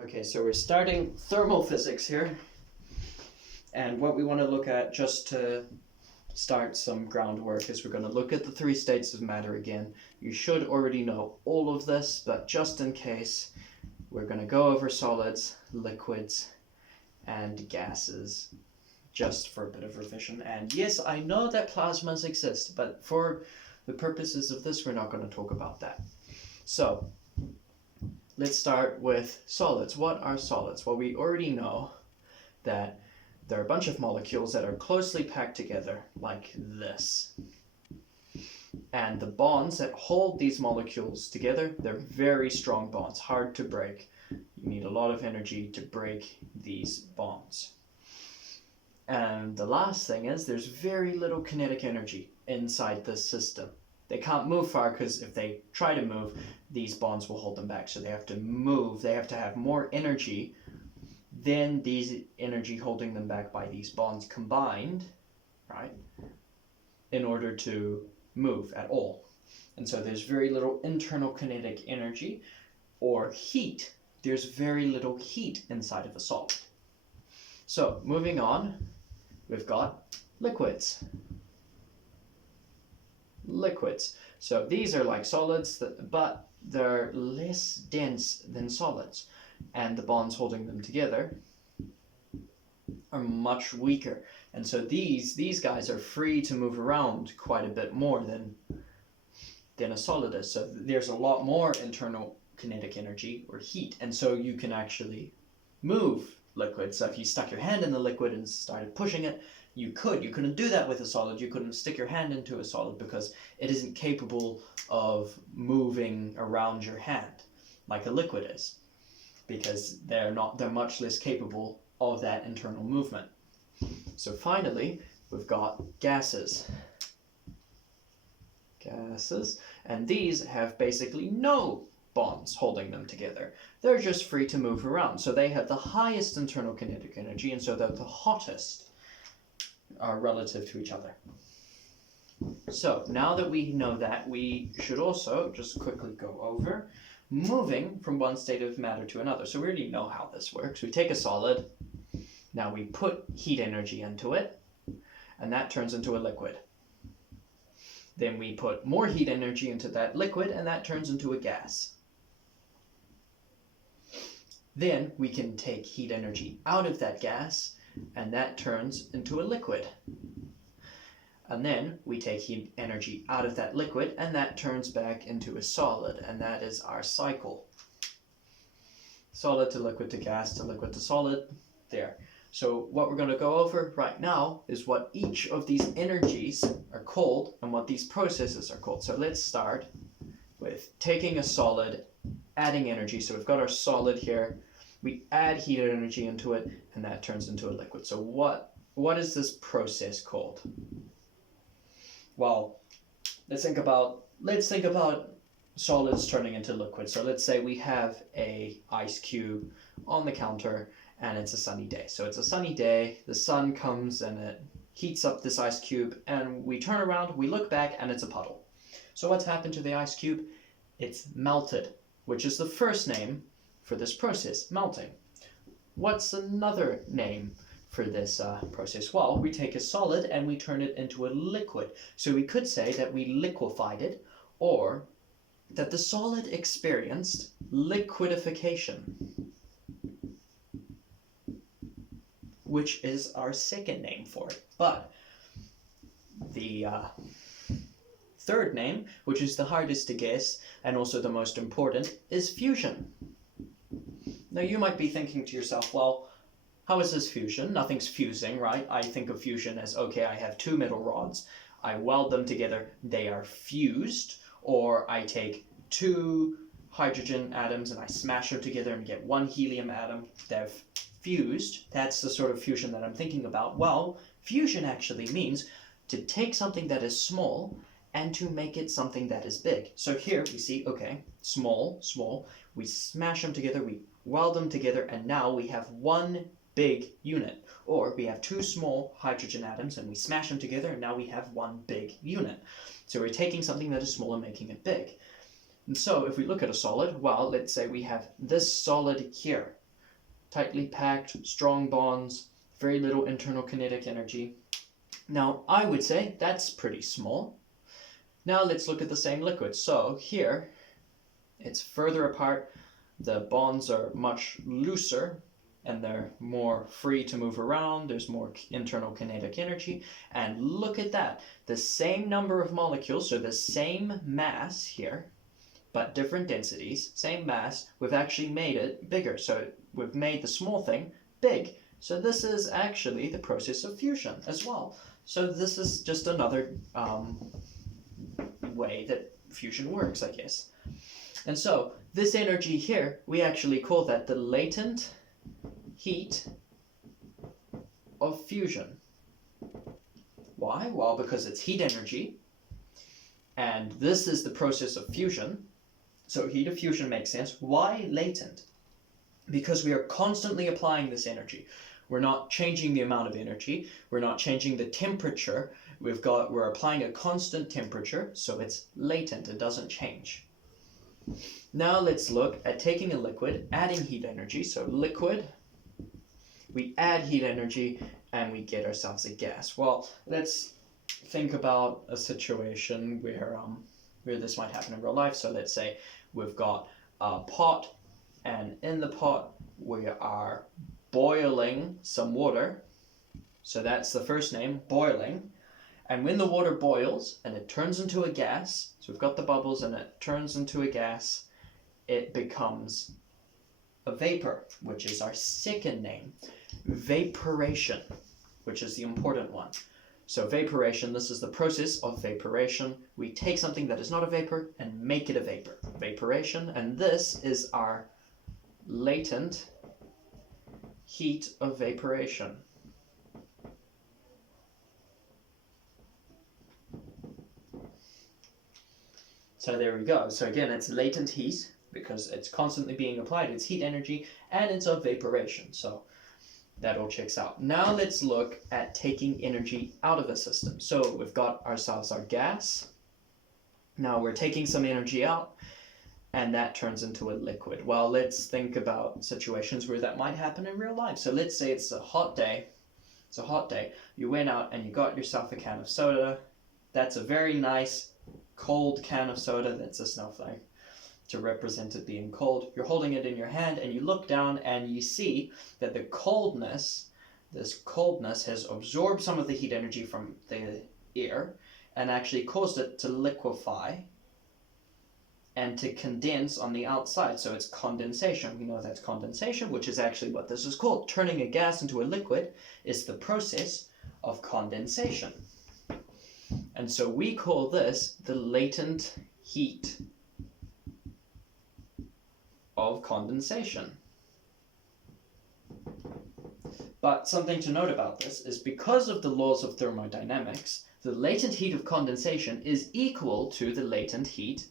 Okay, so we're starting thermal physics here. And what we want to look at, just to start some groundwork, is we're going to look at the three states of matter again. You should already know all of this, but just in case, we're going to go over solids, liquids, and gases, just for a bit of revision. And yes, I know that plasmas exist, but for the purposes of this, we're not going to talk about that. So, let's start with solids. What are solids? Well, we already know that there are a bunch of molecules that are closely packed together like this. And the bonds that hold these molecules together, they're very strong bonds, hard to break. You need a lot of energy to break these bonds. And the last thing is there's very little kinetic energy inside this system. They can't move far because if they try to move, these bonds will hold them back. So they have to move, they have to have more energy than these energy holding them back by these bonds combined, right, in order to move at all. And so there's very little internal kinetic energy or heat. There's very little heat inside of a solid. So moving on, we've got liquids. Liquids. So these are like solids, but they're less dense than solids. And the bonds holding them together are much weaker. And so these guys are free to move around quite a bit more than a solid is. So there's a lot more internal kinetic energy or heat. And so you can actually move liquid. So if you stuck your hand in the liquid and started pushing it, you couldn't do that with a solid. You couldn't stick your hand into a solid because it isn't capable of moving around your hand like a liquid is, because they're much less capable of that internal movement. So finally, we've got gases. Gases, and these have basically no bonds holding them together. They're just free to move around. So they have the highest internal kinetic energy, and so they're the hottest relative to each other. So now that we know that, we should also just quickly go over moving from one state of matter to another. So we already know how this works. We take a solid, now we put heat energy into it, and that turns into a liquid. Then we put more heat energy into that liquid, and that turns into a gas. Then we can take heat energy out of that gas, and that turns into a liquid. And then we take heat energy out of that liquid, and that turns back into a solid, and that is our cycle. Solid to liquid to gas to liquid to solid, there. So what we're going to go over right now is what each of these energies are called and what these processes are called. So let's start with taking a solid, adding energy. So we've got our solid here. We add heat energy into it, and that turns into a liquid. So what is this process called? Well, let's think about solids turning into liquids. So let's say we have a ice cube on the counter, and it's a sunny day. So it's a sunny day, the sun comes and it heats up this ice cube, and we turn around, we look back, and it's a puddle. So what's happened to the ice cube? It's melted, which is the first name for this process, melting. What's another name for this process? Well, we take a solid and we turn it into a liquid. So we could say that we liquefied it, or that the solid experienced liquidification, which is our second name for it. But the third name, which is the hardest to guess and also the most important, is fusion. Now you might be thinking to yourself, well, how is this fusion? Nothing's fusing, right? I think of fusion as, okay, I have two metal rods, I weld them together, they are fused, or I take two hydrogen atoms and I smash them together and get one helium atom. They've fused. That's the sort of fusion that I'm thinking about. Well, fusion actually means to take something that is small and to make it something that is big. So here we see, okay, small, we smash them together, we weld them together, and now we have one big unit. Or we have two small hydrogen atoms and we smash them together, and now we have one big unit. So we're taking something that is small and making it big. And so if we look at a solid, well, let's say we have this solid here. tightly packed, strong bonds, very little internal kinetic energy. Now, I would say that's pretty small. Now let's look at the same liquid. So here, it's further apart, the bonds are much looser, and they're more free to move around, there's more internal kinetic energy, and look at that, the same number of molecules, so the same mass here, but different densities, same mass, we've actually made it bigger, so we've made the small thing big. So this is actually the process of fusion as well. So this is just another way that fusion works, I guess. And so this energy here, we actually call that the latent heat of fusion. Why? Well, because it's heat energy, and this is the process of fusion. So heat of fusion makes sense. Why latent? Because we are constantly applying this energy. We're not changing the amount of energy. We're not changing the temperature. We're applying a constant temperature, so it's latent. It doesn't change. Now let's look at taking a liquid, adding heat energy. So liquid, we add heat energy, and we get ourselves a gas. Well, let's think about a situation where this might happen in real life. So let's say we've got a pot, and in the pot we are boiling some water. So that's the first name, boiling. And when the water boils and it turns into a gas, so we've got the bubbles and it turns into a gas, it becomes a vapor, which is our second name. Vaporation, which is the important one. So vaporation, this is the process of vaporation. We take something that is not a vapor and make it a vapor. Vaporation, and this is our latent heat of vaporation. So there we go. So again, it's latent heat because it's constantly being applied. It's heat energy and it's of vaporation. So that all checks out. Now let's look at taking energy out of a system. So we've got ourselves our gas. Now we're taking some energy out and that turns into a liquid. Well, let's think about situations where that might happen in real life. So let's say it's a hot day. It's a hot day. You went out and you got yourself a can of soda. That's a very nice cold can of soda. That's a snowflake to represent it being cold. You're holding it in your hand and you look down and you see that the coldness, this coldness has absorbed some of the heat energy from the air and actually caused it to liquefy and to condense on the outside. So it's condensation. We know that's condensation, which is actually what this is called. Turning a gas into a liquid is the process of condensation. And so we call this the latent heat of condensation. But something to note about this is because of the laws of thermodynamics, the latent heat of condensation is equal to the latent heat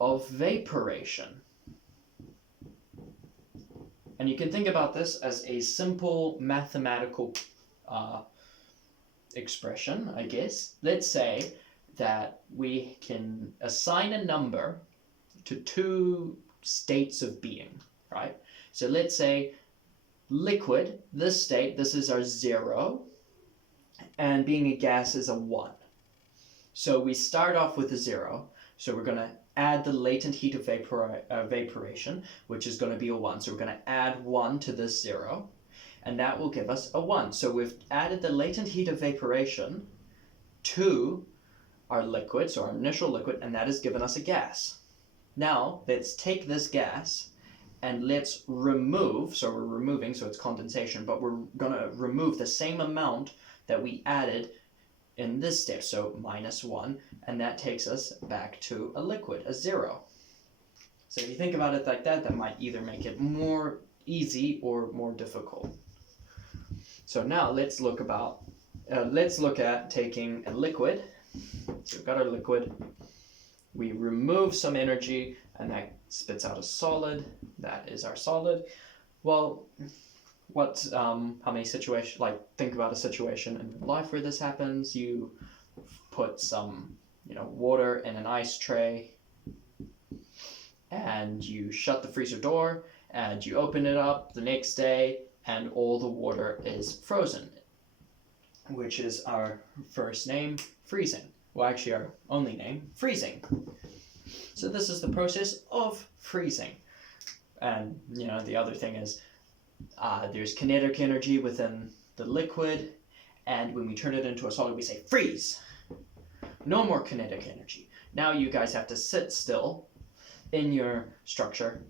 of vaporation. And you can think about this as a simple mathematical expression, I guess. Let's say that we can assign a number to two states of being, right? So let's say liquid, this state, this is our 0, and being a gas is a 1. So we start off with a 0, so we're going to add the latent heat of vaporation, which is going to be a 1. So we're going to add 1 to this 0, and that will give us a 1. So we've added the latent heat of vaporation to our liquid, so our initial liquid, and that has given us a gas. Now, let's take this gas and let's remove, so we're removing, so it's condensation, but we're going to remove the same amount that we added in this step, so -1, and that takes us back to a liquid, a 0. So if you think about it like that, that might either make it more easy or more difficult. So now let's look at taking a liquid. So we've got our liquid. We remove some energy, and that spits out a solid. That is our solid. Well, how many situations, think about a situation in life where this happens. You put some, water in an ice tray, and you shut the freezer door, and you open it up the next day and all the water is frozen, which is our first name, freezing. Well, actually our only name, freezing. So this is the process of freezing. And, the other thing is there's kinetic energy within the liquid, and when we turn it into a solid, we say freeze. No more kinetic energy. Now you guys have to sit still in your structure.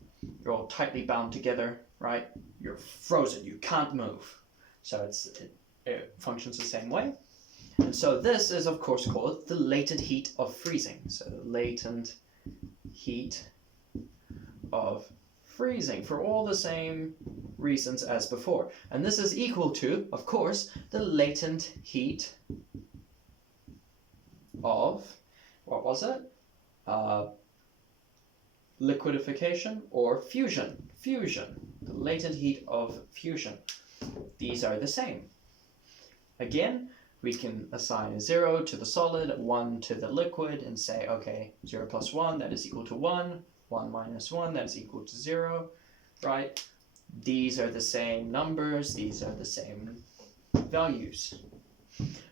You're all tightly bound together, right? You're frozen. You can't move. So it functions the same way. And so this is, of course, called the latent heat of freezing. So the latent heat of freezing, for all the same reasons as before. And this is equal to, of course, the latent heat of, what was it? Liquidification or fusion. Fusion. The latent heat of fusion. These are the same. Again, we can assign a 0 to the solid, 1 to the liquid, and say, okay, 0 plus 1, that is equal to 1. 1 minus 1, that is equal to 0, right? These are the same numbers, these are the same values.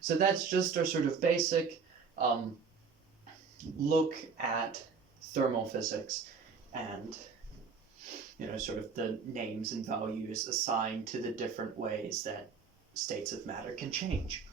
So that's just our sort of basic look at thermal physics and, sort of the names and values assigned to the different ways that states of matter can change.